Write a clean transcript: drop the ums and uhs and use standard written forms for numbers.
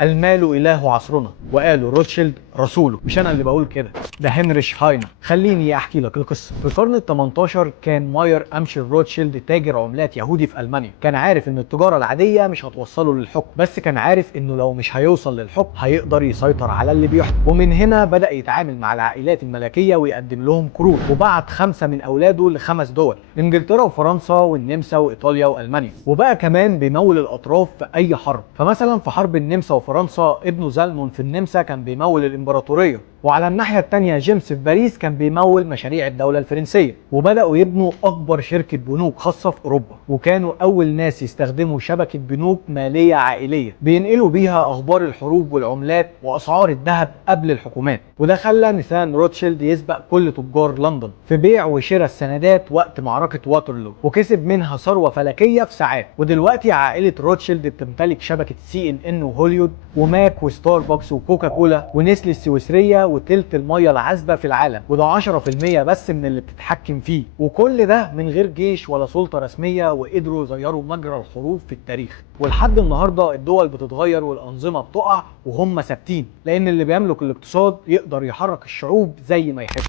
المال اله عصرنا وقالوا روتشيلد رسوله. مش انا اللي بقول كده، ده هنريش هاينر. خليني احكي لك القصه. في القرن ال 18 كان ماير امشير روتشيلد تاجر عملات يهودي في المانيا. كان عارف ان التجاره العاديه مش هتوصله للحكم، بس كان عارف انه لو مش هيوصل للحكم هيقدر يسيطر على اللي بيحكم. ومن هنا بدا يتعامل مع العائلات الملكيه ويقدم لهم قروض، وبعت 5 من اولاده ل5 دول: انجلترا وفرنسا والنمسا وايطاليا والمانيا. وبقى كمان بيمول الاطراف في اي حرب. فمثلا في حرب النمسا وفرنسا ابنه زالمون في النمسا كان بيمول الامبراطوريه، وعلى الناحيه الثانيه جيمس في باريس كان بيمول مشاريع الدوله الفرنسيه. وبداوا يبنوا اكبر شركه بنوك خاصه في اوروبا، وكانوا اول ناس يستخدموا شبكه بنوك ماليه عائليه بينقلوا بيها اخبار الحروب والعملات واسعار الذهب قبل الحكومات. وده خلى نيثان روتشيلد يسبق كل تجار لندن في بيع وشراء السندات وقت معركه واترلو، وكسب منها ثروه فلكيه في ساعات. ودلوقتي عائله روتشيلد بتمتلك شبكه CNN وهوليود وماك وستاربكس وكوكا كولا ونسل السويسريه وتلت الميه العذبه في العالم، وده 10% بس من اللي بتتحكم فيه. وكل ده من غير جيش ولا سلطه رسميه، وقدروا يغيروا مجرى الحروب في التاريخ. ولحد النهارده الدول بتتغير والانظمه بتقع وهم ثابتين، لان اللي بيملك الاقتصاد يقدر يحرك الشعوب زي ما يحب.